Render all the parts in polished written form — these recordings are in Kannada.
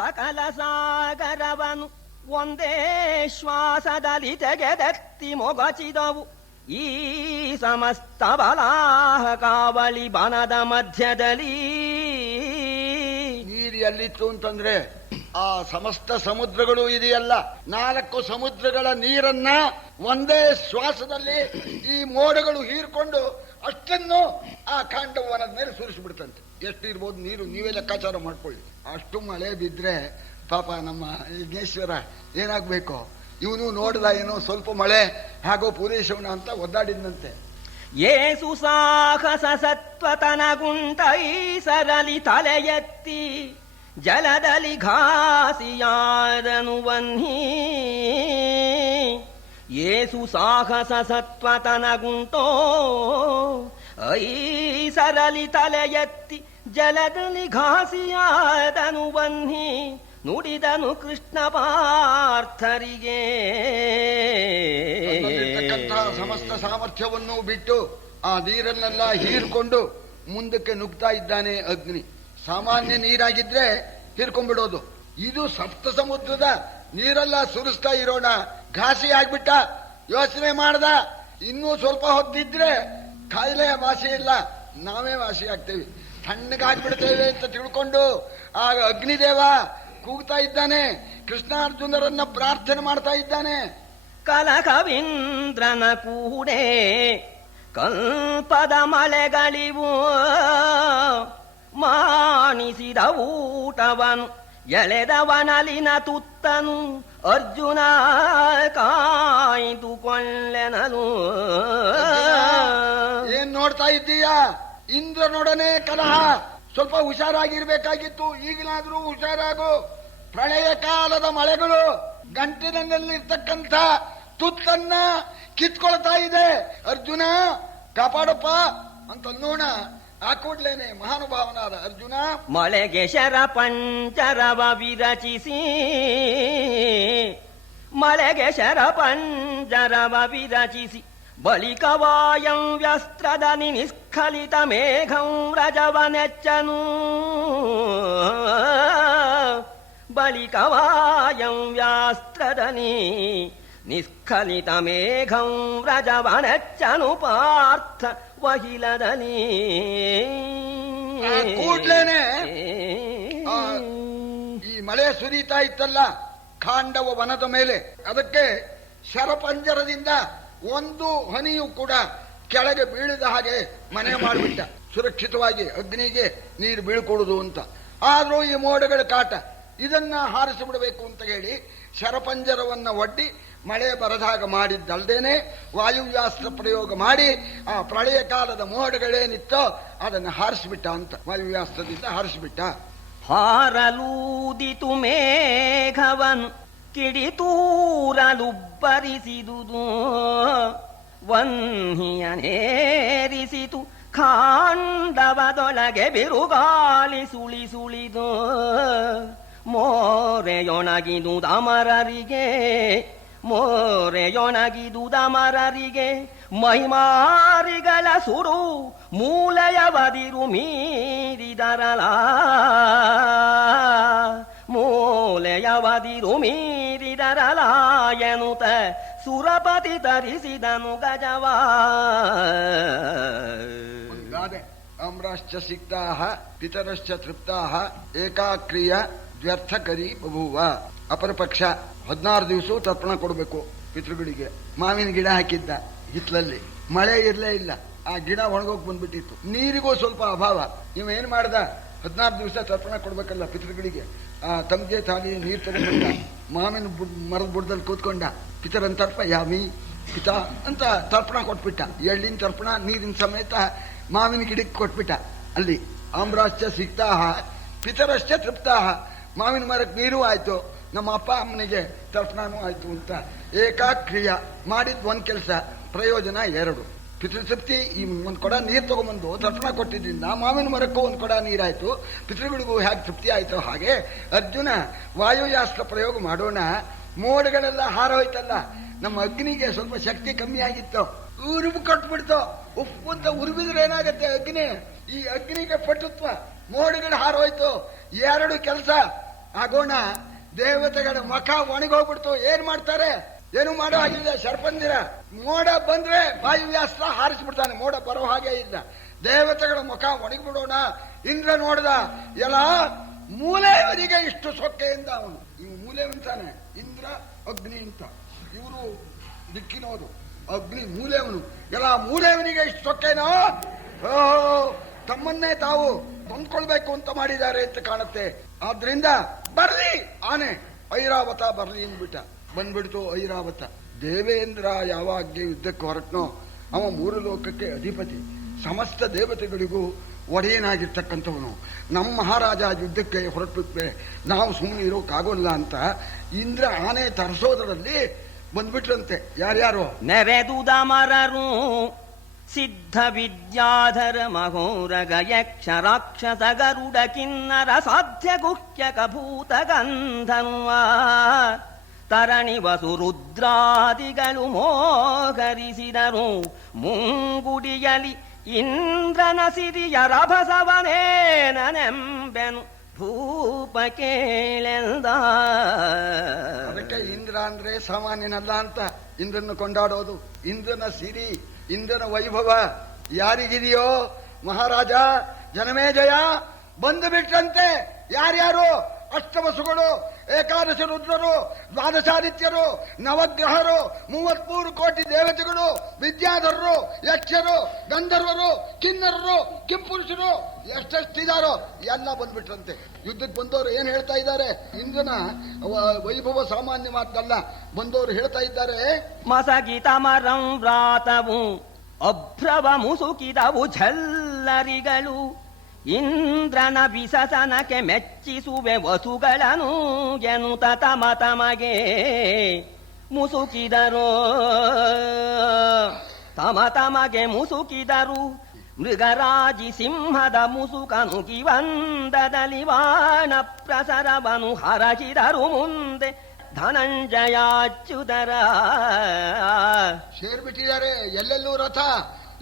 ಸಕಲ ಸಾಗರವನು ಒಂದೇ ಶ್ವಾಸದಲ್ಲಿ ತೆಗೆದೆತ್ತಿ ಮೊಗಚಿದವು ಈ ಸಮಸ್ತ ಬಲಾಹಕಾವಳಿ ಬನದ ಮಧ್ಯದಲ್ಲಿ. ನೀರು ಎಲ್ಲಿತ್ತು ಅಂತಂದ್ರೆ ಆ ಸಮಸ್ತ ಸಮುದ್ರಗಳು ಇದೆಯಲ್ಲ, 4 ಸಮುದ್ರಗಳ ನೀರನ್ನ ಒಂದೇ ಶ್ವಾಸದಲ್ಲಿ ಈ ಮೋಡಗಳು ಹೀರ್ಕೊಂಡು ಅಷ್ಟನ್ನು ಆ ಕಾಂಡವನದ ಮೇಲೆ ಸುರಿಸ್ಬಿಡ್ತಂತೆ. ಎಷ್ಟಿರ್ಬೋದು ನೀರು, ನೀವೇ ಲೆಕ್ಕಾಚಾರ ಮಾಡ್ಕೊಳ್ಳಿ. ಅಷ್ಟು ಮಳೆ ಬಿದ್ರೆ ಪಾಪ ನಮ್ಮ ಯಜ್ಞೇಶ್ವರ ಏನಾಗ್ಬೇಕು, ಇವನು ನೋಡ್ದ ಏನೋ ಸ್ವಲ್ಪ ಮಳೆ ಹಾಗೋ ಪೂರೈಸೋಣ ಅಂತ ಒದ್ದಾಡಿದಂತೆ. ಏಸು ಸಾಹಸ ಸತ್ವತನಗುಂಟೈ ಸರಳಿ ತಲೆ ಎತ್ತಿ ಜಲದಲ್ಲಿ ಘಾಸಿಯಾದನು ವನ್ಹಿ. ಏಸು ಸಾಹಸ ಸತ್ವತನಗುಂಟೋ ಐ ಸರಳಿ ತಲೆ ಎತ್ತಿ ಜಲದಲ್ಲಿ ಘಾಸಿಯಾದನು ವನ್ಹಿ. ನುಡಿದನು ಕೃಷ್ಣ ಪಾರ್ಥರಿಗೆ. ಸಮಸ್ತ ಸಾಮರ್ಥ್ಯವನ್ನು ಬಿಟ್ಟು ಆ ನೀರನ್ನೆಲ್ಲ ಹೀರ್ಕೊಂಡು ಮುಂದಕ್ಕೆ ನುಗ್ತಾ ಇದ್ದಾನೆ ಅಗ್ನಿ. ಸಾಮಾನ್ಯ ನೀರಾಗಿದ್ರೆ ಹೀರ್ಕೊಂಡ್ಬಿಡೋದು, ಇದು ಸಪ್ತ ಸಮುದ್ರದ ನೀರೆಲ್ಲ ಸುರಿಸ್ತಾ ಇರೋಣ. ಘಾಸಿ ಆಗ್ಬಿಟ್ಟ, ಯೋಚನೆ ಮಾಡ್ದ ಇನ್ನೂ ಸ್ವಲ್ಪ ಹೊತ್ತಿದ್ರೆ ಕಾಯಿಲೆಯ ವಾಸಿ ಇಲ್ಲ, ನಾವೇ ವಾಸಿ ಆಗ್ತೇವೆ, ತಣ್ಣಗಾಗ್ಬಿಡ್ತೇವೆ ಅಂತ ತಿಳ್ಕೊಂಡು ಆಗ ಅಗ್ನಿದೇವ ಕೂಗ್ತಾ ಇದ್ದಾನೆ, ಕೃಷ್ಣಾರ್ಜುನರನ್ನ ಪ್ರಾರ್ಥನೆ ಮಾಡ್ತಾ ಇದ್ದಾನೆ. ಕಲಕವೀಂದ್ರನ ಕೂಡೆ ಕಲ್ಪದ ಮಳೆಗಳಿವು ಮಾಣಿಸಿದ ಊಟವನು ಎಳೆದವನಲಿನ ತುತ್ತನು ಅರ್ಜುನ ಕಾಯ್ದುಕೊಳ್ಳೆನನು. ಏನ್ ನೋಡ್ತಾ ಇದ್ದೀಯಾ? ಇಂದ್ರನೊಡನೆ ಕಲಹ, ಸ್ವಲ್ಪ ಹುಷಾರಾಗಿರ್ಬೇಕಾಗಿತ್ತು, ಈಗಲಾದ್ರೂ ಹುಷಾರಾಗು. ಪ್ರಳಯ ಕಾಲದ ಮಳೆಗಳು ಗಂಟಿನಲ್ಲಿರ್ತಕ್ಕಂಥ ತುತ್ತನ್ನ ಕಿತ್ಕೊಳ್ತಾ ಇದೆ. ಅರ್ಜುನ ಕಾಪಾಡಪ್ಪ ಅಂತ ನೋಣ. ಆ ಕೂಡ್ಲೇನೆ ಮಹಾನುಭಾವನಾದ ಅರ್ಜುನ ಮಳೆಗೆ ಶರ ಪಂಚರವ ವಿರಚಿಸಿ, ಮಳೆಗೆ ಶರ ಪಂಜರವ ವಿರಚಿಸಿ ಬಳಿಕ ವಾಯಂ ವ್ಯಸ್ತ್ರದನಿ ನಿಸ್ಖಲಿತ ಮೇಘಂ ರಜವನೆಚ್ಚನು. ಬಳಿಕ ವಾಯಂ ವ್ಯಾಸ್ತ್ರದನಿ ನಿಸ್ಖಲಿತ ಮೇಘಂ ರಜವನೆಚ್ಚನು ಪಾರ್ಥ ವಹಿಲದನಿ. ಕೂಡ್ಲೇನೆ ಈ ಮಳೆ ಸುರಿತಾ ಇತ್ತಲ್ಲ ಖಾಂಡವ ವನದ ಮೇಲೆ, ಅದಕ್ಕೆ ಶರಪಂಜರದಿಂದ ಒಂದು ಹನಿಯೂ ಕೂಡ ಕೆಳಗೆ ಬೀಳದ ಹಾಗೆ ಮನೆ ಮಾಡಿಬಿಟ್ಟ, ಸುರಕ್ಷಿತವಾಗಿ ಅಗ್ನಿಗೆ ನೀರು ಬೀಳ್ಕೊಡುದು ಅಂತ. ಆದ್ರೂ ಈ ಮೋಡಗಳ ಕಾಟ, ಇದನ್ನ ಹಾರಿಸಿಬಿಡಬೇಕು ಅಂತ ಹೇಳಿ ಶರಪಂಜರವನ್ನ ಒಡ್ಡಿ ಮಳೆ ಬರದಾಗ ಮಾಡಿದ್ದಲ್ದೇನೆ ವಾಯುವ್ಯಾಸ್ತ್ರ ಪ್ರಯೋಗ ಮಾಡಿ ಆ ಪ್ರಳಯ ಕಾಲದ ಮೋಡಗಳೇನಿತ್ತೋ ಅದನ್ನು ಹಾರಿಸಿಬಿಟ್ಟ ಅಂತ, ವಾಯುವ್ಯಾಸ್ತ್ರದಿಂದ ಹಾರಿಸಿಬಿಟ್ಟ. ಹಾರಲೂದಿತು ಮೇಘವನ್ ಕಿಡಿತೂರಲುಬ್ಬರಿಸಿದುದು ವನ್ಹಿಯನೇರಿಸಿತು ಖಾಂಡವದೊಳಗೆ ಬಿರುಗಾಳಿ ಸುಳಿ ಸುಳಿದು. ಮೋರೆಯೊಣಗಿದುದಮರರಿಗೆ ಮೋರೆಯೊಣಗಿದುದಮರರಿಗೆ ಮಹಿಮಾರಿಗಳ ಸುರು ಮೂಲೆಯವದಿರು ಮೀರಿದರಲ. ಮೂಲೆಯವದಿರು ಮೀರಿದರಲ ಎನ್ನುತ್ತ ಸುರಪತಿ ತರಿಸಿದನು ಗಜವ. ಅಮ್ರಾಶ್ಚ ಸಿಕ್ತಾಹ ಪಿತರಶ್ಚ ತೃಪ್ತಾಹ ಏಕಾಕ್ರಿಯ ದ್ವ್ಯರ್ಥಕರಿ ಬಭೂವ. ಅಪರ ಪಕ್ಷ 16 ದಿವಸ ತರ್ಪಣ ಕೊಡಬೇಕು ಪಿತೃಗಳಿಗೆ. ಮಾವಿನ ಗಿಡ ಹಾಕಿದ್ದ ಹಿತ್ಲಲ್ಲಿ, ಮಳೆ ಇರಲೇ ಇಲ್ಲ, ಆ ಗಿಡ ಒಣಗೋಕ್ ಬಂದ್ಬಿಟ್ಟಿತ್ತು, ನೀರಿಗೂ ಸ್ವಲ್ಪ ಅಭಾವ. ನೀವೇನ್ ಮಾಡ್ದ, 16 ದಿವಸ ತರ್ಪಣ ಕೊಡ್ಬೇಕಲ್ಲ ಪಿತೃಗಳಿಗೆ. ಆ ತಮ್ಗೆ ತಾಲಿ ನೀರು ತಗೊಂಡ ಮಾವಿನ ಮರದ ಬುಡದಲ್ಲಿ ಕೂತ್ಕೊಂಡ ಪಿತರನ್ ತರ್ಪ ಯಾಮಿ ಪಿತ ಅಂತ ತರ್ಪಣ ಕೊಟ್ಬಿಟ್ಟ. ಎಳ್ಳಿನ ತರ್ಪಣ ನೀರಿನ ಸಮೇತ ಮಾವಿನ ಗಿಡಕ್ಕೆ ಕೊಟ್ಬಿಟ್ಟ. ಅಲ್ಲಿ ಆಮ್ರಾಶ್ಚ ಸಿಕ್ತಾಹ ಪಿತರಶ್ಚ ತೃಪ್ತಾಹ, ಮಾವಿನ ಮರಕ್ಕೆ ನೀರು ಆಯ್ತು, ನಮ್ಮ ಅಪ್ಪ ಅಮ್ಮನಿಗೆ ತರ್ಪಣನೂ ಆಯ್ತು ಅಂತ ಏಕಾಕ್ರಿಯ ಮಾಡಿದ್ ಒಂದ್ ಕೆಲಸ, ಪ್ರಯೋಜನ 2. ಪಿತೃತೃಪ್ತಿ, ಈ ಒಂದ್ ಕೊಡ ನೀರು ತಗೊಂಬಂದು ತರ್ಪಣ ಕೊಟ್ಟಿದ್ರಿಂದ ಮಾವಿನ ಮರಕ್ಕೂ ಒಂದ್ ಕೊಡ ನೀರಾಯ್ತು, ಪಿತೃಗಳಿಗೂ ಹೇಗೆ ತೃಪ್ತಿ ಆಯ್ತು ಹಾಗೆ ಅರ್ಜುನ ವಾಯುಯಾಸ್ತ್ರ ಪ್ರಯೋಗ ಮಾಡೋಣ. ಮೋಡಗಳೆಲ್ಲ ಹಾರೋಯ್ತಲ್ಲ, ನಮ್ಮ ಅಗ್ನಿಗೆ ಸ್ವಲ್ಪ ಶಕ್ತಿ ಕಮ್ಮಿ ಆಗಿತ್ತು, ಉರುಬು ಕೊಟ್ಬಿಡ್ತು. ಉಪ್ಪು ಅಂತ ಉರುಬಿದ್ರೆ ಏನಾಗತ್ತೆ ಅಗ್ನಿ, ಈ ಅಗ್ನಿಗೆ ಪಟುತ್ವ, ಮೋಡಗಳು ಹಾರೋಯ್ತು. 2 ಕೆಲಸ, ಆಗೋಣ. ದೇವತೆಗಳ ಮುಖ ಒಣಗೋಗ್ಬಿಡ್ತು. ಏನ್ ಮಾಡ್ತಾರೆ? ಏನು ಮಾಡೋ ಹಾಗಿಲ್ಲ. ಶರ್ಪಂದಿರ ಮೋಡ ಬಂದ್ರೆ ವಾಯುವ್ಯಾಸ್ತ್ರ ಹಾರಿಸ್ಬಿಡ್ತಾನೆ. ಮೋಡ ಬರೋ ಹಾಗೆ ಇಲ್ಲ. ದೇವತೆಗಳ ಮುಖ ಒಣಗಿಬಿಡೋಣ. ಇಂದ್ರ ನೋಡ್ದ, ಎಲ್ಲ ಮೂಲೆಯವರಿಗೆ ಇಷ್ಟು ಸೊಕ್ಕೆಯಿಂದ ಅವನು. ಇವು ಮೂಲೆವಂತಾನೆ. ಇಂದ್ರ ಅಗ್ನಿ ಅಂತ, ಇವರು ದಿಕ್ಕಿನೋದು. ಅಗ್ನಿ ಮೂಲೆಯವನು. ಎಲ್ಲ ಮೂಲೆಯವನಿಗೆ ಇಷ್ಟು ಸೊಕ್ಕೆನೋ. ಓಹೋ, ತಮ್ಮನ್ನೇ ತಾವು ತಂದ್ಕೊಳ್ಬೇಕು ಅಂತ ಮಾಡಿದ್ದಾರೆ ಅಂತ ಕಾಣುತ್ತೆ. ಆದ್ರಿಂದ ಬರ್ಲಿ ಆನೆ, ಐರಾವತ ಬರ್ಲಿ ಅಂದ್ಬಿಟ್ಟ. ಬಂದ್ಬಿಡ್ತು ಐರಾವತ. ದೇವೇಂದ್ರ ಯಾವಾಗ್ಲೇ ಯುದ್ಧಕ್ಕೆ ಹೊರಟ್ನೋ ಅವ 3 ಲೋಕಕ್ಕೆ ಅಧಿಪತಿ, ಸಮಸ್ತ ದೇವತೆಗಳಿಗೂ ಒಡೆಯನಾಗಿರ್ತಕ್ಕಂಥವನು. ನಮ್ಮ ಮಹಾರಾಜ ಯುದ್ಧಕ್ಕೆ ಹೊರಟುಬಿಟ್ರೆ ನಾವು ಸುಮ್ಮನೆ ಇರೋಕ್ಕಾಗೋಲ್ಲ ಅಂತ ಇಂದ್ರ ಆನೆ ತರಿಸೋದ್ರಲ್ಲಿ ಬಂದ್ಬಿಟ್ರಂತೆ. ಯಾರ್ಯಾರು? ನೆರೆದುದ ಮರರು ಸಿದ್ಧ ವಿದ್ಯಾಧರ ಮಹೋರಗ ಯಕ್ಷ ರಾಕ್ಷಸ ಗರುಡ ಕಿನ್ನರ ಸಾಧ್ಯ ಗುಹ್ಯಕ ಭೂತ ಗಂಧರ್ವ ತರಣಿ ವಸು ರುದ್ರಾದಿಗಳು ಮೋಹರಿಸಿದರು. ಮುಂಗುಡಿಯಲಿ ಇಂದ್ರನ ಸಿರಿಯ ರಭಸವನೇನೆಂಬೆನು ಭೂಪ ಕೇಳೆಂದ. ಅದಕ್ಕೆ ಇಂದ್ರ ಅಂದ್ರೆ ಸಾಮಾನ್ಯನಲ್ಲ ಅಂತ ಇಂದ್ರನ ಕೊಂಡಾಡೋದು. ಇಂದ್ರನ ಸಿರಿ, ಇಂದ್ರನ ವೈಭವ ಯಾರಿಗಿದೆಯೋ ಮಹಾರಾಜ ಜನಮೇಜಯ ಬಂದು ಬಿಟ್ರಂತೆ. ಯಾರ್ಯಾರು? ಅಷ್ಟವಸುಗಳು, ಏಕಾದಶ ರುದ್ರರು, ದ್ವಾದಶಾದಿತ್ಯರು, ನವಗ್ರಹರು, 33 ಕೋಟಿ ದೇವತೆಗಳು, ವಿದ್ಯಾಧರರು, ಯಕ್ಷರು, ಗಂಧರ್ವರು, ಕಿನ್ನರರು, ಕಿಂಪುರುಷರು, ಎಷ್ಟೆಷ್ಟಿದಾರೋ ಎಲ್ಲ ಬಂದ್ಬಿಟ್ರಂತೆ. ಯುದ್ಧಕ್ಕೆ ಬಂದವರು ಏನ್ ಹೇಳ್ತಾ ಇದ್ದಾರೆ? ಇಂದ್ರನ ವೈಭವ ಸಾಮಾನ್ಯವಾದ್ದಲ್ಲ. ಬಂದವರು ಹೇಳ್ತಾ ಇದ್ದಾರೆ, ಮಸಗಿತ ಮರಂ ವ್ರಾತವು ಅಭ್ರವ ಮುಸುಕಿದವು ಝಲ್ಲರಿಗಳು. ಇಂದ್ರನ ವಿಸಸನಕ್ಕೆ ಮೆಚ್ಚಿಸುವೆ ವಸುಗಳನ್ನು ಎನ್ನುತ್ತ ತಮ ತಮಗೆ ಮುಸುಕಿದರು. ತಮ ತಮಗೆ ಮುಸುಕಿದರು. ಮೃಗರಾಜಿ ಸಿಂಹದ ಮುಸುಕನು ಕಿವಂದದಲ್ಲಿ ಬಾಣ ಪ್ರಸರವನು ಹರಚಿದರು. ಮುಂದೆ ಧನಂಜಯಾಚ್ಯುತರ ಸೇರ್ಬಿಟ್ಟಿದ್ದಾರೆ. ಎಲ್ಲೆಲ್ಲೂ ರಥ,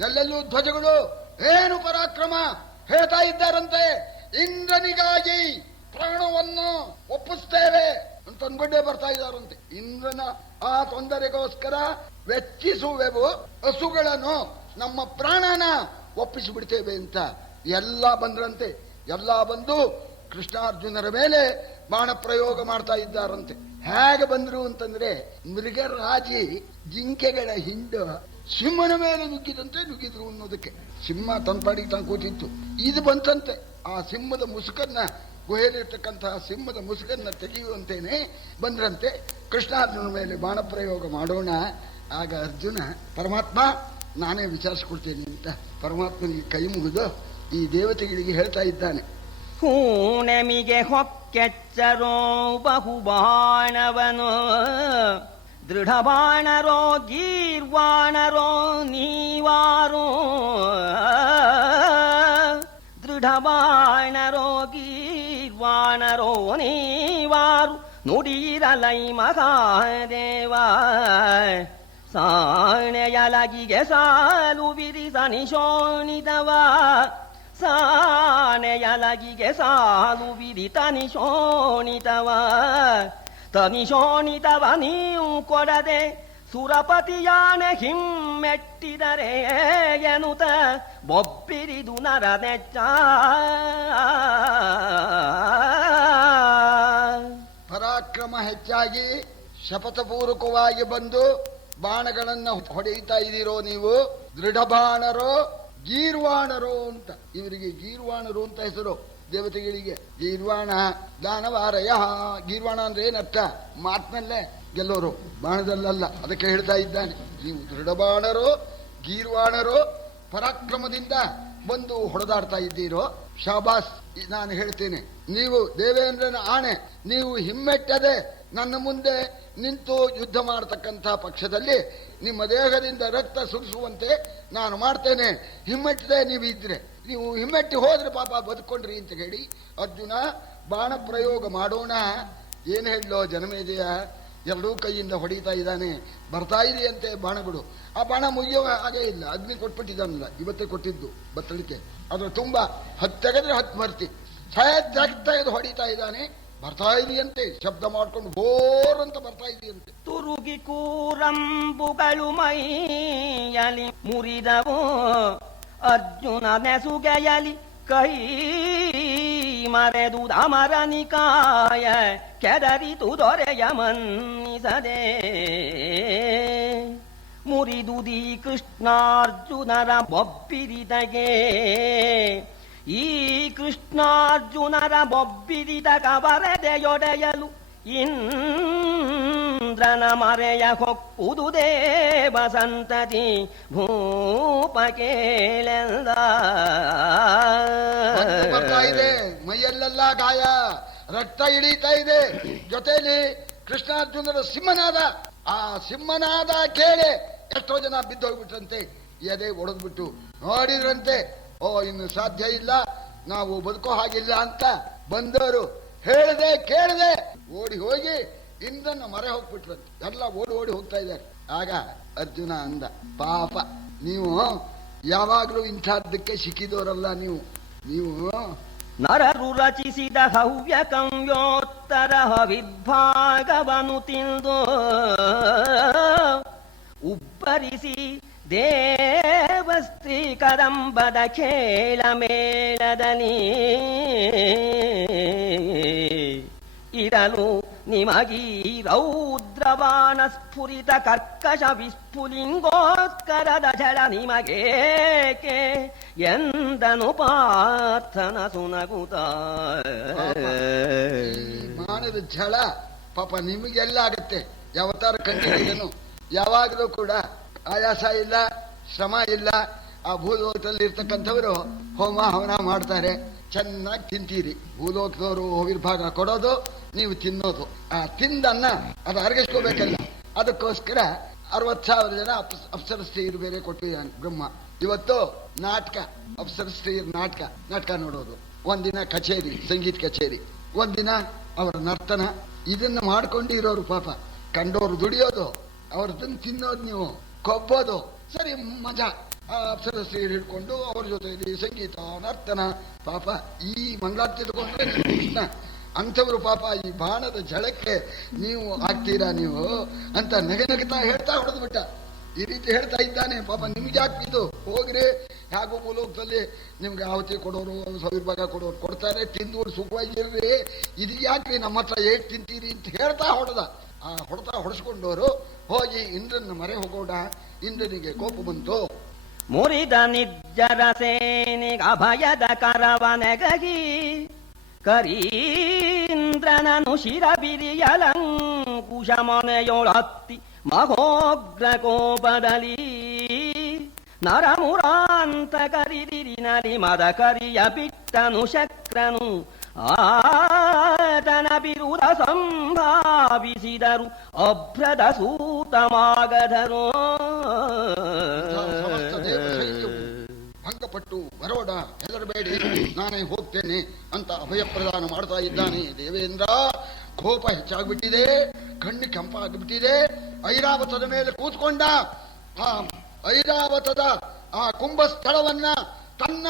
ಎಲ್ಲೆಲ್ಲೂ ಧ್ವಜಗಳು. ಏನು ಪರಾಕ್ರಮ ಹೇಳ್ತಾ ಇದ್ದಾರಂತೆ. ಇಂದ್ರನಿಗಾಗಿ ಪ್ರಾಣವನ್ನು ಒಪ್ಪಿಸ್ತೇವೆ ಅಂತ ಅಂದ್ಕೊಂಡೇ ಬರ್ತಾ ಇದ್ದಾರಂತೆ. ಇಂದ್ರನ ಆ ತೊಂದರೆಗೋಸ್ಕರ ವೆಚ್ಚಿಸುವೆವು ಹಸುಗಳನ್ನು, ನಮ್ಮ ಪ್ರಾಣನ ಒಪ್ಪಿಸಿಬಿಡ್ತೇವೆ ಅಂತ ಎಲ್ಲ ಬಂದ್ರಂತೆ. ಎಲ್ಲ ಬಂದು ಕೃಷ್ಣಾರ್ಜುನರ ಮೇಲೆ ಬಾಣ ಪ್ರಯೋಗ ಮಾಡ್ತಾ ಇದ್ದಾರಂತೆ. ಹೇಗೆ ಬಂದ್ರು ಅಂತಂದ್ರೆ, ಮೃಗರಾಜಿ ಜಿಂಕೆಗಳ ಹಿಂಡು ಸಿಂಹನ ಮೇಲೆ ನುಗ್ಗಿದಂತೆ ನುಗ್ಗಿದ್ರು ಅನ್ನೋದಕ್ಕೆ. ಸಿಂಹ ತಂಪಾಡಿಗೆ ತಾನು ಕೂತಿತ್ತು. ಇದು ಬಂತಂತೆ. ಆ ಸಿಂಹದ ಮುಸುಕನ್ನ, ಗುಹೆಯಲ್ಲಿರ್ತಕ್ಕಂತಹ ಸಿಂಹದ ಮುಸುಕನ್ನ ತೆಗೆಯುವಂತೇನೆ ಬಂದ್ರಂತೆ. ಕೃಷ್ಣಾರ್ಜುನ ಮೇಲೆ ಬಾಣ ಪ್ರಯೋಗ ಮಾಡೋಣ. ಆಗ ಅರ್ಜುನ, ಪರಮಾತ್ಮ ನಾನೇ ವಿಚಾರಿಸ್ಕೊಡ್ತೇನೆ ಅಂತ ಪರಮಾತ್ಮನಿಗೆ ಕೈ ಮುಗಿದು ಈ ದೇವತೆಗಳಿಗೆ ಹೇಳ್ತಾ ಇದ್ದಾನೆ. ಹೂಣೆಮಿಗೆ ಹೊಕ್ಕೆಚ್ಚರೋ ಬಹುಬಾಣವನು ದೃಢ ಬಾಣರೋ ಗೀರ್ವಾಣರೋ ನೀವಾರು. ದೃಢ ಬಾಣರೋ ಗೀರ್ವಾಣರೋ ನೀವಾರು ನುಡಿರಲೈ ಮಹಾದೇವ. ಸಾಣೆಯಲಗಿಗೆ ಸಾಲು ಬಿರಿಸನಿ ಶೋಣಿದವ. ಸಾಣೆಯಲಗಿಗೆ ಸಾಲು ಬಿರಿತನಿ ಶೋಣಿತವ. ತನಿಶೋಣಿತವ ನೀವು ಕೊಡದೆ ಸುರಪತಿಯಾನೆ ಹಿಮ್ಮೆಟ್ಟಿದರೆ ಎನ್ನುತ್ತ ಬೊಬ್ಬಿರಿದು ನರನೆಚ್ಚ. ಪರಾಕ್ರಮ ಹೆಚ್ಚಾಗಿ ಶಪಥಪೂರ್ವಕವಾಗಿ ಬಂದು ಬಾಣಗಳನ್ನ ಹೊಡೆಯುತ್ತಾ ಇದ್ದೀರೋ ನೀವು. ದೃಢ ಬಾಣರೋ ಗೀರ್ವಾಣರು ಅಂತ, ಇವರಿಗೆ ಗೀರ್ವಾಣರು ಅಂತ ಹೆಸರು ದೇವತೆಗಳಿಗೆ. ಗೀರ್ವಾಣ ದಾನವಾರಯ. ಗೀರ್ವಾಣ ಅಂದ್ರೆ ಏನರ್ಥ? ಮಾತಿನಲ್ಲೇ ಗೆಲ್ಲೋರು, ಬಾಣದಲ್ಲಲ್ಲ. ಅದಕ್ಕೆ ಹೇಳ್ತಾ ಇದ್ದಾನೆ, ನೀವು ದೃಢ ಬಾಣರು ಗೀರ್ವಾಣರು ಪರಾಕ್ರಮದಿಂದ ಬಂದು ಹೊಡೆದಾಡ್ತಾ ಇದ್ದೀರೋ, ಶಾಬಾಸ್. ನಾನು ಹೇಳ್ತೇನೆ, ನೀವು ದೇವೇಂದ್ರನ ಆಣೆ, ನೀವು ಹಿಮ್ಮೆಟ್ಟದೆ ನನ್ನ ಮುಂದೆ ನಿಂತು ಯುದ್ಧ ಮಾಡತಕ್ಕಂಥ ಪಕ್ಷದಲ್ಲಿ ನಿಮ್ಮ ದೇಹದಿಂದ ರಕ್ತ ಸುರಿಸುವಂತೆ ನಾನು ಮಾಡ್ತೇನೆ. ಹಿಮ್ಮೆಟ್ಟದೆ ನೀವು ಇದ್ರೆ, ನೀವು ಹಿಮ್ಮೆಟ್ಟಿ ಹೋದ್ರೆ ಪಾಪ ಬದುಕೊಂಡ್ರಿ ಅಂತ ಹೇಳಿ ಅರ್ಜುನ ಬಾಣ ಪ್ರಯೋಗ ಮಾಡೋಣ. ಏನ್ ಹೇಳೋ ಜನಮೇಜಯ, ಎರಡೂ ಕೈಯಿಂದ ಹೊಡಿತಾ ಇದ್ದಾನೆ. ಬರ್ತಾ ಇದೆಯಂತೆ ಬಾಣಗಳು. ಆ ಬಾಣ ಮುಗಿಯೋ ಹಾಗೆ ಇಲ್ಲ. ಅಗ್ನಿ ಕೊಟ್ಬಿಟ್ಟಿದ್ದಾನಲ್ಲ, ಇವತ್ತೇ ಕೊಟ್ಟಿದ್ದು ಬತ್ತಳಿಕೆ. ಅದ್ರ ತುಂಬಾ 10 ತೆಗೆದ್ರೆ 10 ಬರ್ತಿ ತೆಗೆದು ಹೊಡಿತಾ ಇದ್ದಾನೆ. ಬರ್ತಾ ಇದೆಯಂತೆ, ಶಬ್ದ ಮಾಡ್ಕೊಂಡು ಬೋರ್ ಅಂತ ಬರ್ತಾ ಇದೆಯಂತೆ. ತುರುಗಿ ಕೂರಂಬುಗಳು ಮೈಯಲಿ ಮುರಿದವು, ಅರ್ಜುನ ನೆಸುಗೆಯಲಿ ಕೈ ಮರೆದು ಅಮರನಿಕಾಯ ಕೆದರಿತು ದೊರೆಯ ಮನ್ನಿಸದೆ. ಮುರಿದುದಿ ಕೃಷ್ಣಾರ್ಜುನರ ಬೊಬ್ಬಿರಿದಗೆ, ಈ ಕೃಷ್ಣಾರ್ಜುನರ ಬೊಬ್ಬಿರಿದ ಕವರದೆಯೊಡೆಯಲು ಇಂದ್ರನ ಮರೆಯ ಹೊಕ್ಕುದು ದೇವ ಸಂತತಿ ಭೂಪ ಕೇಳೆಂದ. ಬರ್ತಾ ಇದೆ, ಮೈಯಲ್ಲೆಲ್ಲ ಗಾಯ, ರಕ್ತ ಇಳೀತಾ ಇದೆ. ಜೊತೆಯಲ್ಲಿ ಕೃಷ್ಣಾರ್ಜುನರ ಸಿಂಹನಾದ, ಆ ಸಿಂಹನಾದ ಕೇಳಿ ಎಷ್ಟೋ ಜನ ಬಿದ್ದೋಗ್ಬಿಟ್ರಂತೆ, ಎದೆ ಒಡೆದ್ಬಿಟ್ಟು ನೋಡಿದ್ರಂತೆ. ಓ, ಇನ್ನು ಸಾಧ್ಯ ಇಲ್ಲ, ನಾವು ಬದುಕೋ ಹಾಗಿಲ್ಲ ಅಂತ ಬಂದವರು ಹೇಳದೆ ಕೇಳದೆ ಓಡಿ ಹೋಗಿ ಇಂದ್ರನ ಮರೆ ಹೋಗ್ಬಿಟ್ರಂತೆ. ಎಲ್ಲ ಓಡಿ ಓಡಿ ಹೋಗ್ತಾ ಇದ್ದಾರೆ. ಆಗ ಅರ್ಜುನ ಅಂದ, ಪಾಪ ನೀವು ಯಾವಾಗ್ಲೂ ಇಂಥದ್ದಕ್ಕೆ ಸಿಕ್ಕಿದವರಲ್ಲ. ನೀವು ನರರು ರಚಿಸಿದ ಹವ್ಯ ಕಂಯೋತ್ತರ ವಿಭಾಗವನು ತಿಂದು ಉಬ್ಬರಿಸಿ ದೇವಸ್ತ್ರೀ ಕದಂಬದ ಖೇಳ ಮೇಳದಲ್ಲಿ ಇರಲು ನಿಮಗೀ ರೌದ್ರವಾಣ ಸ್ಫುರಿತ ಕರ್ಕಶ ವಿಸ್ಫುಲಿಂಗೋತ್ಕರದ ಝಳ ನಿಮಗೇಕೆ ಎಂದನು ಪಾರ್ಥನ ಸುನಗುತ್ತ. ಮಾನದ ಝಳ ಪಾಪ ನಿಮಗೆಲ್ಲ ಆಗತ್ತೆ. ಯಾವತ್ತಾರ ಕಂಡಿದ್ದೇನು? ಯಾವಾಗಲೂ ಕೂಡ ಆಯಾಸ ಇಲ್ಲ, ಶ್ರಮ ಇಲ್ಲ. ಆ ಭೂಲೋಕದಲ್ಲಿ ಇರ್ತಕ್ಕಂಥವರು ಹೋಮ ಹವನ ಮಾಡ್ತಾರೆ, ಚೆನ್ನಾಗಿ ತಿಂತೀರಿ. ಭೂಲೋಕದವರು ವಿರ್ಭಾಗ ಕೊಡೋದು, ನೀವು ತಿನ್ನೋದು. ಆ ತಿಂದನ್ನ ಅದು ಅರಗಿಸ್ಕೋಬೇಕಲ್ಲ, ಅದಕ್ಕೋಸ್ಕರ 60,000 ಜನ ಅಪ್ಸರಸ್ತ್ರೀಯರು ಬೇರೆ ಕೊಟ್ಟಿದ್ದಾನೆ ಬ್ರಹ್ಮ. ಇವತ್ತು ನಾಟಕ, ಅಪ್ಸರಸ್ತ್ರೀಯರ ನಾಟಕ ನೋಡೋದು, ಒಂದಿನ ಕಚೇರಿ, ಸಂಗೀತ ಕಚೇರಿ, ಒಂದಿನ ಅವರ ನರ್ತನ. ಇದನ್ನ ಮಾಡ್ಕೊಂಡಿರೋರು ಪಾಪ ಕಂಡೋರು ದುಡಿಯೋದು, ಅವ್ರದನ್ನು ತಿನ್ನೋದು, ನೀವು ಕೊಬ್ಬೋದು. ಸರಿ, ಮಜಾ. ಅಪ್ಸರಸ್ತ್ರೀಯರು ಹಿಡ್ಕೊಂಡು ಅವ್ರ ಜೊತೆಯಲ್ಲಿ ಸಂಗೀತ ನರ್ತನ. ಪಾಪ ಈ ಮಂಗಳಾರತಿ ತಗೊಂಡ್ರೆ ಕೃಷ್ಣ ಅಂಥವ್ರು ಪಾಪ ಈ ಬಾಣದ ಝಳಕ್ಕೆ ನೀವು ಆಗ್ತೀರಾ ನೀವು ಅಂತ ನಗನಗ್ತಾ ಹೇಳ್ತಾ ಹೊಡೆದ್ಬಿಟ್ಟ. ಈ ರೀತಿ ಹೇಳ್ತಾ ಇದ್ದಾನೆ. ಪಾಪ ನಿಮ್ಗೆ ಯಾಕಿದ್ದು, ಹೋಗ್ರಿ, ಹೇಗೋ ಮೂಲೋಕದಲ್ಲಿ ನಿಮ್ಗೆ ಆವತಿ ಕೊಡೋರು, ಸವಿರ್ಭಾಗ ಕೊಡೋರು ಕೊಡ್ತಾರೆ, ತಿಂದು ಸುಖವಾಗಿರ್ರಿ. ಇದು ಯಾಕ್ರಿ ನಮ್ಮ ಹತ್ರ ಏಟ್ ತಿಂತೀರಿ ಅಂತ ಹೇಳ್ತಾ ಹೊಡೆದ. ಆ ಹೊಡೆಸ್ಕೊಂಡವರು ಹೋಗಿ ಇಂದ್ರನ ಮರೆ ಹೋಗೋಣ. ಇಂದ್ರನಿಗೆ ಕೋಪ ಬಂತು. ಮುರಿದ ನಿರ್ಜರ ಸೇನಿಗ ಅಭಯದ ಕರವನೆಗಗಿ ಕರೀಂದ್ರನನು ಶಿರಬಿರಿಯಲಂಕುಶ ಮೊನೆಯೊಳತ್ತಿ ಮಹೋಗ್ರ ಕೋಪದಲ್ಲಿ ನರಮುರಾಂತ ಕರಿದಿರಿನಲಿ ಮದ ಕರಿಯ ಬಿಟ್ಟನು ಶಕ್ರನು ಆತನ ಬಿರುದ ಸಂಭಾವಿಸಿದರು ಅಭ್ರದ ಸೂತಮಾಗಧರು. ಭಂಗಪಟ್ಟು ಬರೋಣ, ಹೆದರಬೇಡಿ, ನಾನೇ ಹೋಗ್ತೇನೆ ಅಂತ ಅಭಯ ಪ್ರದಾನ ಮಾಡ್ತಾ ಇದ್ದಾನೆ ದೇವೇಂದ್ರ. ಕೋಪ ಹೆಚ್ಚಾಗ್ಬಿಟ್ಟಿದೆ, ಕಣ್ಣು ಕೆಂಪಾಗ್ಬಿಟ್ಟಿದೆ. ಐರಾವತದ ಮೇಲೆ ಕೂತ್ಕೊಂಡ. ಆ ಐರಾವತದ ಆ ಕುಂಭಸ್ಥಳವನ್ನ ತನ್ನ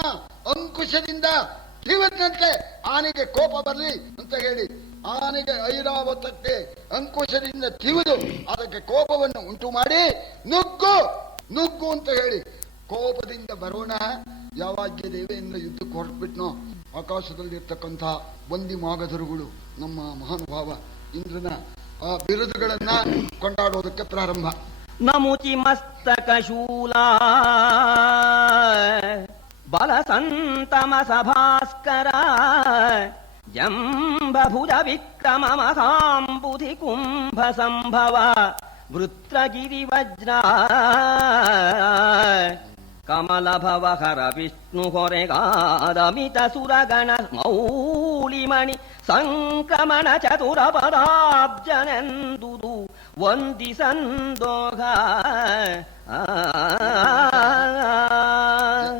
ಅಂಕುಶದಿಂದ ತಿವಿದಂತೆ ಆನೆಗೆ ಕೋಪ ಬರಲಿ ಅಂತ ಹೇಳಿ, ಆನೆಗೆ ಐರಾವತಕ್ಕೆ ಅಂಕುಶದಿಂದ ತಿವಿದು ಅದಕ್ಕೆ ಕೋಪವನ್ನು ಉಂಟು ಮಾಡಿ ನುಗ್ಗು ಅಂತ ಹೇಳಿ ಕೋಪದಿಂದ ಬರೋಣ. ಯಾವಾಗ ದೇವೇಂದ್ರ ಯುದ್ಧಕ್ಕೆ ಹೊರಟ್ಬಿಟ್ನೋ, ಆಕಾಶದಲ್ಲಿರ್ತಕ್ಕಂಥ ವಂದಿ ಮಾಗಧರುಗಳು ನಮ್ಮ ಮಹಾನುಭಾವ ಇಂದ್ರನ ಆ ಬಿರುದುಗಳನ್ನ ಕೊಂಡಾಡೋದಕ್ಕೆ ಪ್ರಾರಂಭ. ನಮುಚಿ ಮಸ್ತಕ ಶೂಲ ಬಲ ಸಂತಮ ಸಭಾಸ್ಕರ ಜಂಬಭುಜ ವಿಕ್ರಮ ಮಹಾಂಬುಧಿ ಕುಂಭ ಸಂಭವ ವೃತ್ರಗಿರಿ ವಜ್ರ ಕಮಲ ಭವಹರ ವಿಷ್ಣು ಹೊರೆಗಾದಮಿತ ಸುರಗಣ ಮೌಳಿಮಣಿ ಸಂಕ್ರಮಣ ಚತುರ ಪದಾಬ್ಜನೆಂದುದು ವಂದಿಸಂದೋಗ.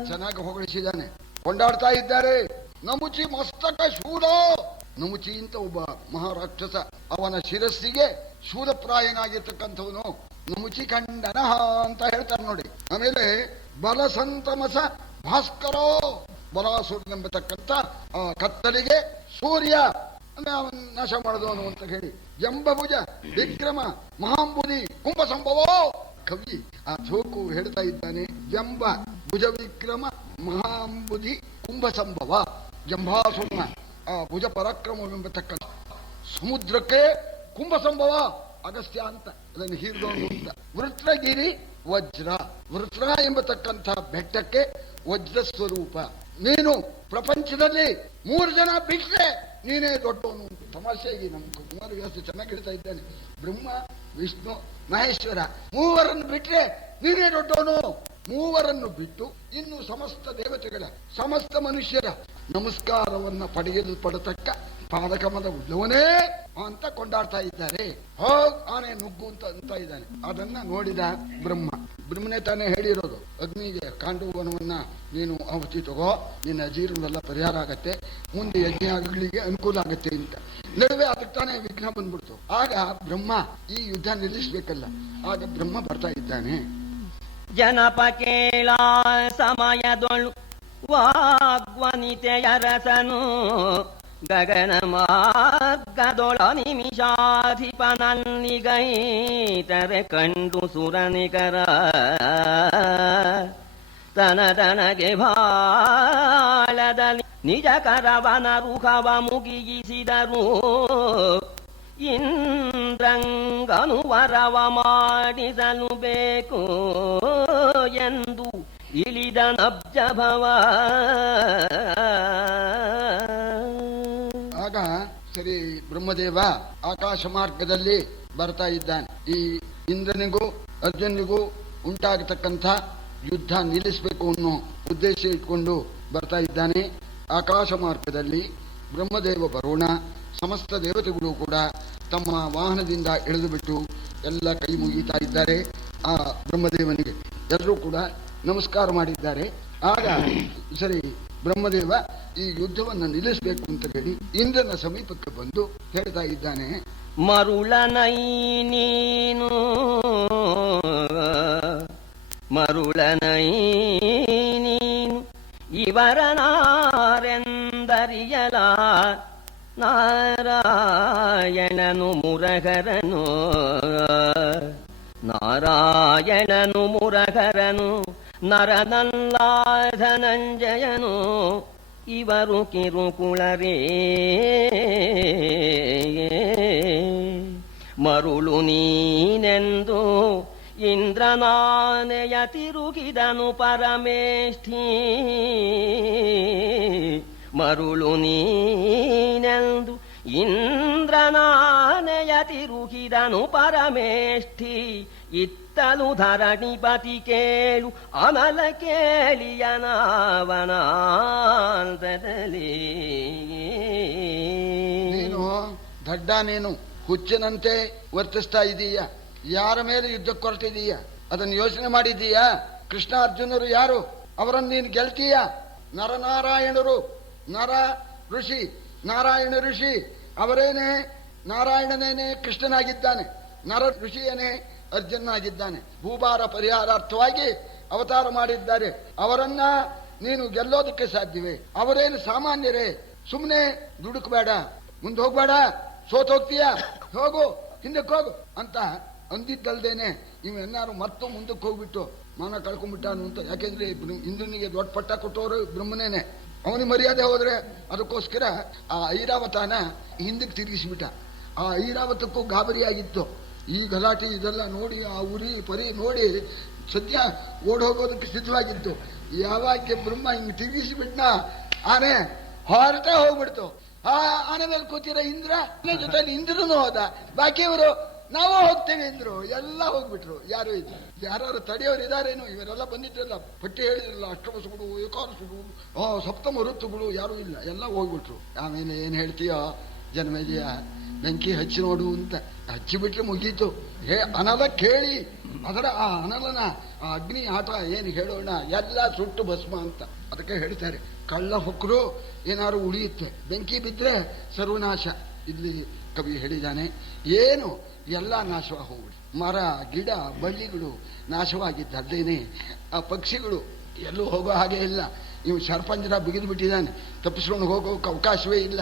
ಚೆನ್ನಾಗಿ ಹೊಗಳಿಸಿದ್ದಾನೆ, ಕೊಂಡಾಡ್ತಾ ಇದ್ದಾರೆ. ನಮುಚಿ ಮಸ್ತಕ ಶೂಲ. ನಮುಚಿ ಅಂತ ಒಬ್ಬ ಮಹಾರಾಕ್ಷಸ, ಅವನ ಶಿರಸ್ಸಿಗೆ ಶೂಲಪ್ರಾಯನಾಗಿರ್ತಕ್ಕಂಥವನು ನಮುಚಿ ಖಂಡನ ಅಂತ ಹೇಳ್ತಾರೆ ನೋಡಿ. ಆಮೇಲೆ ಬಲ ಸಂತಮಸ ಭಾಸ್ಕರೋ, ಬಲಾಸುರನೆಂಬತಕ್ಕಂಥ ಆ ಕತ್ತಲಿಗೆ ಸೂರ್ಯ ಅಂದ್ರೆ ಅವನ್ ನಾಶ ಮಾಡಿದವನು ಅಂತ ಹೇಳಿ. ಜಂಬಭುಜ ವಿಕ್ರಮ ಮಹಾಂಬುಧಿ ಕುಂಭ ಸಂಭವ. ಕವಿ ಆ ಚೋಕು ಹೇಳ್ತಾ ಇದ್ದಾನೆ, ಜಂಬ ಭುಜ ವಿಕ್ರಮ ಮಹಾಂಬುಧಿ ಕುಂಭ ಸಂಭವ. ಜಂಬಾಸುರನ ಆ ಭುಜ ಪರಾಕ್ರಮವೆಂಬತಕ್ಕಂಥ ಸಮುದ್ರಕ್ಕೆ ಕುಂಭ ಸಂಭವ ಅಗಸ್ತ್ಯ ಅಂತ ಅದನ್ನು ಹೀರಿದವನು ಅಂತ. ವೃತ್ರಗಿರಿ ವಜ್ರ, ವೃತ್ರ ಎಂಬತಕ್ಕಂಥ ಬೆಟ್ಟಕ್ಕೆ ವಜ್ರ ಸ್ವರೂಪ. ನೀನು ಪ್ರಪಂಚದಲ್ಲಿ 3 ಜನ ಬಿಟ್ರೆ ನೀನೇ ದೊಡ್ಡವನು. ತಮಾಷೆಯಾಗಿ ನಮ್ಮ ಕುಮಾರವ್ಯಾಸ ಚೆನ್ನಾಗಿ ಹೇಳ್ತಾ ಇದ್ದಾನೆ, ಬ್ರಹ್ಮ ವಿಷ್ಣು ಮಹೇಶ್ವರ 3 ಬಿಟ್ರೆ ನೀನೇ ದೊಡ್ಡವನು. 3 ಬಿಟ್ಟು ಇನ್ನು ಸಮಸ್ತ ದೇವತೆಗಳ ಸಮಸ್ತ ಮನುಷ್ಯರ ನಮಸ್ಕಾರವನ್ನ ಪಡೆಯಲ್ಪಡತಕ್ಕ ಪಾದಕಮದ ಉಳ್ಳವನೇ ಅಂತ ಕೊಂಡಾಡ್ತಾ ಇದ್ದಾರೆ. ಆನೆ ನುಗ್ಗು ಅಂತ ಇದ್ದಾನೆ. ಅದನ್ನ ನೋಡಿದ ಬ್ರಹ್ಮನೇ ತಾನೇ ಹೇಳಿರೋದು, ಅಗ್ನಿಗೆ ಕಾಂಡವನವನ್ನ ನೀನು ಆಹುತಿ ತಗೋ, ನಿನ್ನ ಜೀರ್ಣವೆಲ್ಲ ಪರಿಹಾರ ಆಗತ್ತೆ, ಮುಂದೆ ಯಜ್ಞಗಳಿಗೆ ಅನುಕೂಲ ಆಗತ್ತೆ ಅಂತ. ನಡುವೆ ಅದಕ್ಕೆ ತಾನೇ ವಿಘ್ನ ಬಂದ್ಬಿಡ್ತು. ಆಗ ಬ್ರಹ್ಮ ಈ ಯುದ್ಧ ನಿಲ್ಲಿಸ್ಬೇಕಲ್ಲ, ಆಗ ಬ್ರಹ್ಮ ಬರ್ತಾ ಇದ್ದಾನೆ. ಜನಪ ಕೇಳ ಸಮಯದೊಳು ವಾಗ್ವನಿತೆಯ ರಸನು ಗಗನ ಮಾರ್ಗದೊಳ ನಿಮಿಷಾಧಿಪನಲ್ಲಿಗೈತರೆ ಕಂಡು ಸುರನಿಕರ ತನಗೆ ಬಾಳದಲ್ಲಿ ನಿಜ ಕರವನ ರುಖವ ಮುಗಿಯಿಸಿದರು. ಇಂದ್ರಂಗನು ವರವ ಮಾಡಿಸಲು ಬೇಕು ಎಂದು ಇಳಿದ ನಬ್ಜಭವ. ಆಗ ಸರಿ ಬ್ರಹ್ಮದೇವ ಆಕಾಶ ಮಾರ್ಗದಲ್ಲಿ ಬರ್ತಾ ಇದ್ದಾನೆ. ಈ ಇಂದ್ರನಿಗೂ ಅರ್ಜುನಿಗೂ ಉಂಟಾಗತಕ್ಕಂಥ ಯುದ್ಧ ನಿಲ್ಲಿಸಬೇಕು ಅನ್ನೋ ಉದ್ದೇಶ ಇಟ್ಕೊಂಡು ಬರ್ತಾ ಇದ್ದಾನೆ. ಆಕಾಶ ಮಾರ್ಗದಲ್ಲಿ ಬ್ರಹ್ಮದೇವ ಬರೋಣ, ಸಮಸ್ತ ದೇವತೆಗಳು ಕೂಡ ತಮ್ಮ ವಾಹನದಿಂದ ಇಳಿದು ಬಿಟ್ಟು ಎಲ್ಲ ಕೈ ಮುಗಿತಾ ಇದ್ದಾರೆ ಆ ಬ್ರಹ್ಮದೇವನಿಗೆ. ಎಲ್ಲರೂ ಕೂಡ ನಮಸ್ಕಾರ ಮಾಡಿದ್ದಾರೆ. ಆಗ ಸರಿ ಬ್ರಹ್ಮದೇವ ಈ ಯುದ್ಧವನ್ನು ನಿಲ್ಲಿಸಬೇಕು ಅಂತ ಹೇಳಿ ಇಂದ್ರನ ಸಮೀಪಕ್ಕೆ ಬಂದು ಹೇಳ್ತಾ ಇದ್ದಾನೆ, ಮರುಳನೈ ನೀನು ಇವರನಾರೆಂದರಿಯಲ ನಾರಾಯಣನು ಮುರಹರನು ನರನಲ್ಲ ಧನಂಜಯನು ಇವರು ಕಿರುಕುಳರೇ. ಮರುಳು ನೀನೆಂದು ಇಂದ್ರನಾನೆಯ ತಿರುಗಿದನು ಪರಮೇಷ್ಠಿ. ಮರುಳು ನೀನೆಂದು ಇಂದ್ರನಾನೆಯ ತಿರುಗಿದನು ಪರಮೇಷ್ಠಿ. ಇತ್ತಲು ಧರಣಿಪತಿ ಕೇಳು ಅಮಲ ಕೇಳಿಯನಾವನಾಂತದಲ್ಲಿ. ನೀನು ದಡ್ಡ, ನೀನು ಹುಚ್ಚನಂತೆ ವರ್ತಿಸ್ತಾ ಇದೀಯ. ಯಾರ ಮೇಲೆ ಯುದ್ಧಕ್ಕೆ ಹೊರಟಿದೀಯ ಅದನ್ನು ಯೋಚನೆ ಮಾಡಿದೀಯಾ? ಕೃಷ್ಣ ಅರ್ಜುನರು ಯಾರು? ಅವರನ್ನು ನೀನು ಗೆಲ್ತೀಯ? ನರನಾರಾಯಣರು, ನರ ಋಷಿ, ನಾರಾಯಣ ಋಷಿ ಅವರೇನೆ. ನಾರಾಯಣನೇನೆ ಕೃಷ್ಣನಾಗಿದ್ದಾನೆ, ನರ ಋಷಿಯನೇ ಅರ್ಜುನಾಗಿದ್ದಾನೆ. ಭೂಭಾರ ಪರಿಹಾರಾರ್ಥವಾಗಿ ಅವತಾರ ಮಾಡಿದ್ದಾರೆ. ಅವರನ್ನ ನೀನು ಗೆಲ್ಲೋದಕ್ಕೆ ಸಾಧ್ಯವೇ? ಅವರೇನು ಸಾಮಾನ್ಯರೇ? ಸುಮ್ಮನೆ ದುಡುಕಬೇಡ, ಮುಂದೆ ಹೋಗ್ಬೇಡ, ಸೋತೋಗ್ತೀಯ, ಹೋಗು, ಹಿಂದಕ್ಕೆ ಹೋಗು ಅಂತ ಅಂದಿದ್ದಲ್ದೇನೆ ಇವೆನ್ನಾರು ಮತ್ತು ಮುಂದಕ್ಕೆ ಹೋಗ್ಬಿಟ್ಟು ಮಾನ ಕಳ್ಕೊಂಡ್ಬಿಟ್ಟಾನು ಅಂತ. ಯಾಕೆಂದ್ರೆ ಇಂದ್ರನಿಗೆ ದೊಡ್ಡ ಪಟ್ಟ ಕೊಟ್ಟವರು ಬ್ರಹ್ಮನೇನೆ. ಅವನಿಗೆ ಮರ್ಯಾದೆ ಹೋದ್ರೆ ಅದಕ್ಕೋಸ್ಕರ ಆ ಐರಾವತನ ಹಿಂದಕ್ಕೆ ತಿರುಗಿಸ್ಬಿಟ್ಟ. ಆ ಐರಾವತಕ್ಕೂ ಗಾಬರಿಯಾಗಿತ್ತು. ಈ ಗಲಾಟೆ ಇದೆಲ್ಲ ನೋಡಿ ಆ ಉರಿ ಪರಿ ನೋಡಿ ಸದ್ಯ ಓಡ್ ಹೋಗೋದಕ್ಕೆ ಸಿದ್ಧವಾಗಿತ್ತು. ಯಾವಾಗ ಬ್ರಹ್ಮ ಹಿಂಗ್ ತಿರುಗಿಸಿಬಿಟ್ನ ಆನೆ ಹೊರಟೆ ಹೋಗ್ಬಿಡ್ತು. ಆ ಆನೆ ಮೇಲೆ ಕೂತಿರೋ ಇಂದ್ರ ಜೊತೆಲಿ ಇಂದ್ರನು ಹೋದ. ಬಾಕಿಯವರು ನಾವು ಹೋಗ್ತೇವೆ ಅಂದ್ರು, ಎಲ್ಲ ಹೋಗ್ಬಿಟ್ರು. ಯಾರು ಇದ್ರು? ಯಾರು ತಡೆಯೋರು ಇದಾರೇನು? ಇವರೆಲ್ಲ ಬಂದಿದ್ರಲ್ಲ, ಪಟ್ಟಿ ಹೇಳಿದ್ರಲ್ಲ, ಅಷ್ಟಮಸುಗಳು, ಏಕಾದಶಗಳು, ಸಪ್ತಮ ಋತುಗಳು, ಯಾರು ಇಲ್ಲ, ಎಲ್ಲ ಹೋಗ್ಬಿಟ್ರು. ಆಮೇಲೆ ಏನ್ ಹೇಳ್ತೀಯೋ ಜನಮೇಜಯ, ಬೆಂಕಿ ಹಚ್ಚಿ ನೋಡು ಅಂತ ಹಚ್ಚಿಬಿಟ್ರೆ ಮುಗೀತು. ಅನಲ ಕೇಳಿ ಅದರ ಆ ಅನಲನ ಆ ಅಗ್ನಿ ಆಟ ಏನು ಹೇಳೋಣ, ಎಲ್ಲ ಸುಟ್ಟು ಭಸ್ಮ ಅಂತ ಅದಕ್ಕೆ ಹೇಳ್ತಾರೆ. ಕಳ್ಳ ಹೊಕ್ಕರು ಏನಾರು ಉಳಿಯುತ್ತೆ, ಬೆಂಕಿ ಬಿದ್ರೆ ಸರ್ವನಾಶ. ಇಲ್ಲಿ ಕವಿ ಹೇಳಿದ್ದಾನೆ, ಏನು ಎಲ್ಲ ನಾಶವಾಗಿ ಹೋಗ್ಬಿಡಿ. ಮರ ಗಿಡ ಬಳ್ಳಿಗಳು ನಾಶವಾಗಿದ್ದಲ್ದೇನೆ ಆ ಪಕ್ಷಿಗಳು ಎಲ್ಲೂ ಹೋಗೋ ಹಾಗೆ ಇಲ್ಲ. ಇವು ಸರ್ಪಂಜರ ಬಿಗಿದು ಬಿಟ್ಟಿದ್ದಾನೆ, ತಪ್ಪಿಸ್ಕೊಂಡು ಹೋಗೋಕೆ ಅವಕಾಶವೇ ಇಲ್ಲ.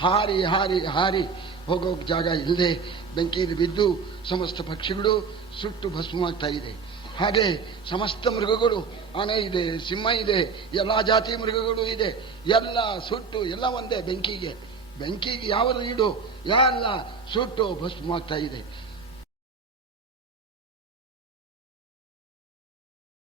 ಹಾರಿ ಹಾರಿ ಹಾರಿ ಹೋಗೋಕ್ ಜಾಗ ಇಲ್ಲದೆ ಬೆಂಕಿಯಲ್ಲಿ ಬಿದ್ದು ಸಮಸ್ತ ಪಕ್ಷಿಗಳು ಸುಟ್ಟು ಭಸ್ಮವಾಗ್ತಾ ಇದೆ. ಹಾಗೆ ಸಮಸ್ತ ಮೃಗಗಳು, ಆನೆ ಇದೆ, ಸಿಂಹ ಇದೆ, ಎಲ್ಲಾ ಜಾತಿ ಮೃಗಗಳು ಇದೆ, ಎಲ್ಲ ಸುಟ್ಟು ಎಲ್ಲ ಒಂದೇ ಬೆಂಕಿಗೆ ಯಾವುದು ಇಡು ಎಲ್ಲ ಸುಟ್ಟು ಭಸ್ಮವಾಗ್ತಾ ಇದೆ.